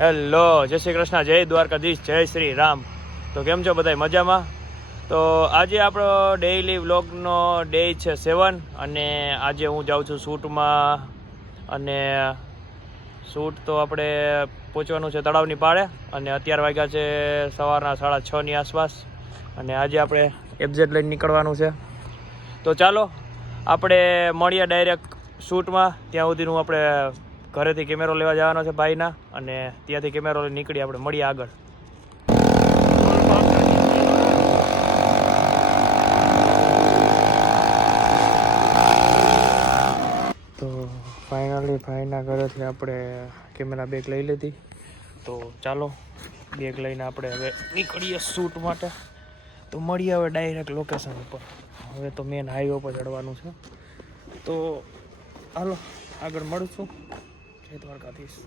Hello, જય શ્રી કૃષ્ણ, જય દ્વારકાધીશ, જય શ્રી રામ. તો કેમ છો બધા? મજામાં? તો આજે આપણો ડેઇલી વ્લોગનો ડે છે 7 અને આજે હું જાઉં છું શૂટમાં. અને શૂટ તો આપણે પહોંચવાનું છે તળાવની પાળે અને અત્યાર વાગ્યા છે સવારના 6:30ની આસપાસ. અને આજે આપણે એફઝેડ લઈને નીકળવાનું છે. તો ચાલો આપણે મળીએ ડાયરેક્ટ શૂટમાં. ત્યાં સુધીનું આપણે ઘરેથી કેમેરો લેવા જવાનો છે ભાઈના, અને ત્યાંથી કેમેરો લઈને નીકળી આપણે મળીએ આગળ. તો ફાઇનલી ભાઈના ઘરેથી આપણે કેમેરા બેગ લઈ લીધી. તો ચાલો બેગ લઈને આપણે હવે નીકળીએ શૂટ માટે. તો મળીએ હવે ડાયરેક્ટ લોકેશન ઉપર. હવે તો મેન હાઈવે પર ચડવાનું છે. તો હાલો આગળ મળશું. જય દ્વારકાધીશ.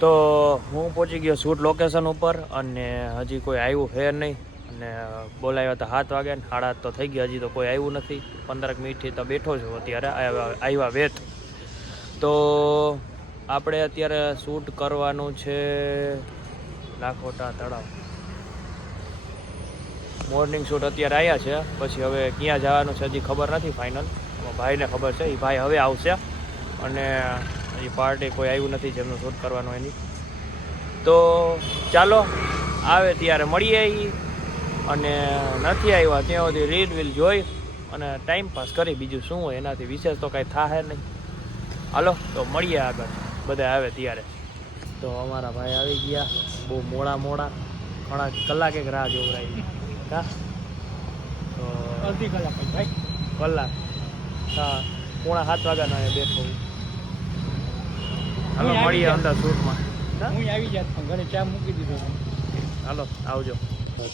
તો હું પહોંચી ગયો શૂટ લોકેશન ઉપર અને હજી કોઈ આવ્યું છે નહીં. અને બોલાવ્યા હતા 7 વાગ્યા ને 7:30 તો થઈ ગયા, હજી તો કોઈ આવ્યું નથી. 15 મિનિટથી તો બેઠો છું, અત્યારે આવ્યા વેત. તો આપણે અત્યારે શૂટ કરવાનું છે લાખોટા તળાવ. મોર્નિંગ શૂટ અત્યારે આવ્યા છે, પછી હવે ક્યાં જવાનું છે હજી ખબર નથી ફાઇનલ. ભાઈને ખબર છે, એ ભાઈ હવે આવશે. અને એ પાર્ટી કોઈ આવ્યું નથી જેમનું શૂટ કરવાનું એની. તો ચાલો આવે ત્યારે મળીએ. અને નથી આવ્યા ત્યાં સુધી રીલ વીલ જોઈ અને ટાઈમ પાસ કરી, બીજું શું હોય, એનાથી વિશેષ તો કાંઈ થાય નહીં. હાલો તો મળીએ આગળ બધા આવે ત્યારે. તો અમારા ભાઈ આવી ગયા બહુ મોડા ઘણા કલાક એક રાહ જોવરાઈ. હા તો અડધી કલાક ભાઈ, કલાક. હા 6:45 વાગ્યાનો બેઠો. હાલો મળીએ અંદર શૂટમાં. હું આવી જાત ઘરે ચા મૂકી દીધો. હાલો આવજો.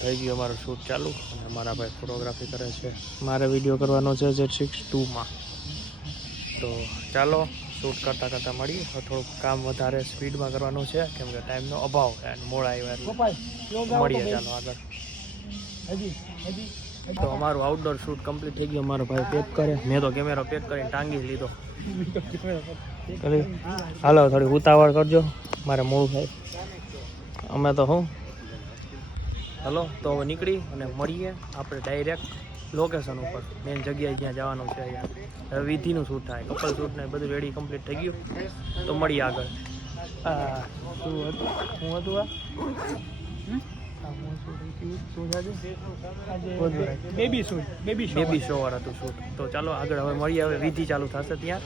થઈ ગયું અમારું શૂટ ચાલુ અને અમારા ભાઈ ફોટોગ્રાફી કરે છે. મારે વિડીયો કરવાનો છે Z6-2માં. તો ચાલો શૂટ કરતાં મળીએ. થોડુંક કામ વધારે સ્પીડમાં કરવાનું છે કેમ કે ટાઈમનો અભાવ છે અને મોડા આવ્યા એટલે મળીએ. ચાલો આગળ. તો અમારું આઉટડોર શૂટ કમ્પ્લીટ થઈ ગયું. અમારો ભાઈ પેક કરે, મેં તો કેમેરો પેક કરીને ટાંગી લીધો. હાલો થોડી ઉતાવળ કરજો, મારે મોડું થાય. અમે તો હું હલો તો હવે નીકળી અને મળીએ આપણે ડાયરેક્ટ લોકેશન ઉપર, મેન જગ્યાએ જ્યાં જવાનું છે. અહીંયા હવે વિધિનું શૂટ થાય, કપલ શૂટ ને બધું રેડી કમ્પ્લીટ થઈ ગયું. તો મળીએ આગળ. શું હતું બેબી શો વાળા હતું શૂટ. તો ચાલો આગળ હવે મળીએ. હવે વિધિ ચાલુ થશે ત્યાં.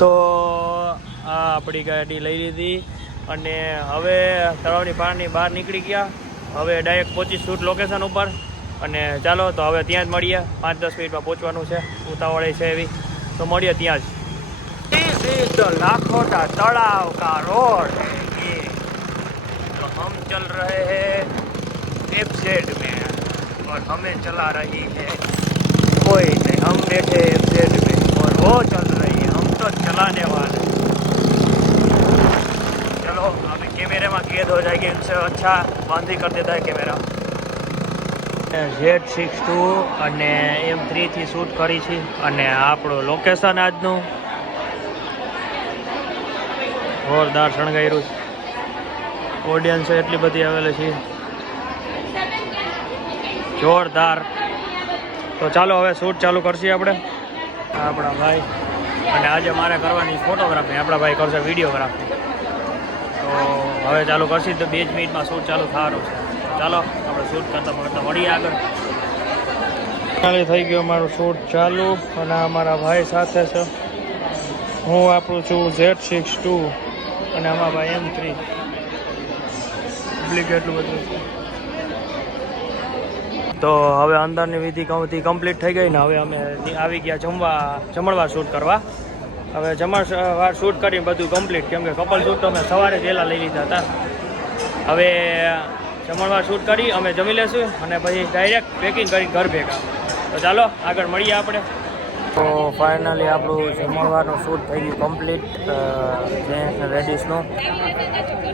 તો આ આપણી ગાડી લઈ લીધી અને હવે તળાવની પાળની બહાર નીકળી ગયા. હવે ડાયરેક્ટ પહોંચી શૂટ લોકેશન ઉપર. અને ચાલો તો હવે ત્યાં જ મળીએ. 5-10 મિનિટમાં પહોંચવાનું છે, ઉતાવળે છે એવી. તો મળીએ ત્યાં જ. લાખોટા તળાવ કા રોડ तो हम चल रहे हैं एफजेड में और हमें चला रही है कोई नहीं. हम बैठे एफजेड में और वो चल रही है, हम तो चलाने वाले. चलो अभी कैमरे में कैद हो जाएगी, इनसे अच्छा बांधी कर देता है कैमरा. Z6-2 અને M3 થી શૂટ કરી છે. અને આપણું લોકેશન આજનું જોરદાર શણગાર્યું છે. ઓડિયન્સ એટલી બધી આવેલી છે, જોરદાર. તો ચાલો હવે શૂટ ચાલુ કરશી આપણે. આપણા ભાઈ અને આજે મારે કરવાની ફોટોગ્રાફી, આપણા ભાઈ કરશે વિડીયોગ્રાફી. તો હવે ચાલુ કરશી તો 2 જ મિનિટમાં શૂટ ચાલુ થવાનું છે. ચાલો આપણે શૂટ કરતા મળીએ આગળ. ચાલી થઈ ગયું અમારું શૂટ ચાલુ અને અમારા ભાઈ સાથે છે. હું વાપરું છું Z6-2 અને અમારા ભાઈ M3. એટલું બધું. તો હવે અંદરની વિધિ કમ્પ્લીટ થઈ ગઈ ને હવે અમે આવી ગયા જમણવાર શૂટ કરવા. હવે જમણવાર શૂટ કરીને બધું કમ્પ્લીટ, કેમ કે કપલ શૂટ તો અમે સવારે વહેલા લઈ લીધા હતા. હવે જમણવાર શૂટ કરી અમે જમી લેશું અને પછી ડાયરેક્ટ પેકિંગ કરી ઘર ભેગા. તો ચાલો આગળ મળીએ આપણે. તો ફાઇનલી આપણું જમણવારનું શૂટ થઈ ગયું કમ્પ્લીટ જેન્ટ્સ લેડીઝનું.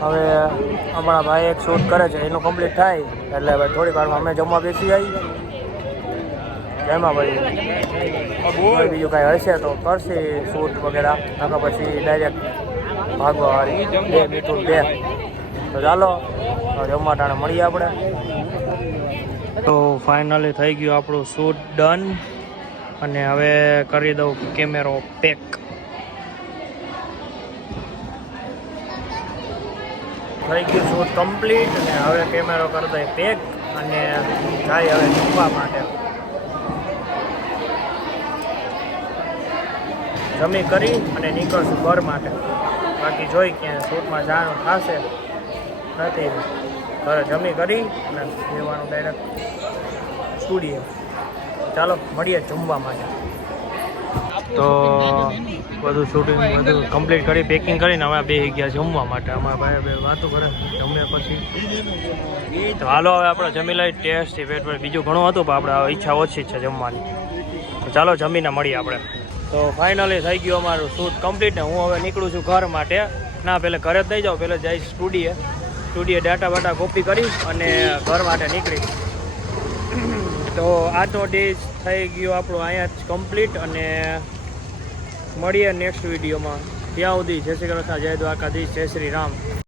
હવે અમારા ભાઈ એક શૂટ કરે છે, એનું કમ્પ્લીટ થાય એટલે હવે થોડીક વારમાં અમે જમવા બેસી આવી. એમાં ભાઈ બીજું કાંઈ હશે તો કરશે શૂટ વગેરે, નકર પછી ડાયરેક્ટ ભાગવા વાળી 2 મીઠું 2. તો ચાલો જમવા ટાણે મળીએ આપણે. તો ફાઇનલી થઈ ગયું આપણું શૂટ ડન અને હવે કરી દઉં કેમેરો પેક. થઈ ગયું શૂટ કમ્પ્લીટ અને હવે કેમેરો કરી દઈએ પેક અને જાય હવે જમવા માટે. જમી કરી અને નીકળશું ઘર માટે. બાકી જોઈ ક્યાં શૂટમાં જવાનું થશે નથી. ઘરે જમી કરી અને જવાનું ડાયરેક્ટ સ્ટુડિયો. ચાલો મળીએ જમવા માટે. તો બધું શૂટિંગ બધું કમ્પ્લીટ કરી પેકિંગ કરીને અમે બેસી ગયા જમવા માટે. અમારા ભાઈ બે વાતો કરે જમ્યા પછી. તો હાલો હવે આપણે જમી લઈ. ટેસ્ટ પેટ પર બીજું ઘણું હતું પણ આપણે ઈચ્છા ઓછી જ છે જમવાની. તો ચાલો જમીને મળીએ આપણે. તો ફાઇનલી થઈ ગયું અમારું શૂટ કમ્પ્લીટ ને હું હવે નીકળું છું ઘર માટે. ના પહેલાં ઘરે જ નહીં જાઉં, પહેલાં જઈશ સ્ટુડિયો ડાટા બાટા કોપી કરી અને ઘર માટે નીકળી. તો આજનો ડિશ થઈ ગયો આપણું અહીંયા જ કમ્પ્લીટ અને મળીએ નેક્સ્ટ વિડીયોમાં. ત્યાં સુધી જય શ્રી કૃષ્ણ, જય દ્વારકાધીશ, જય શ્રી રામ.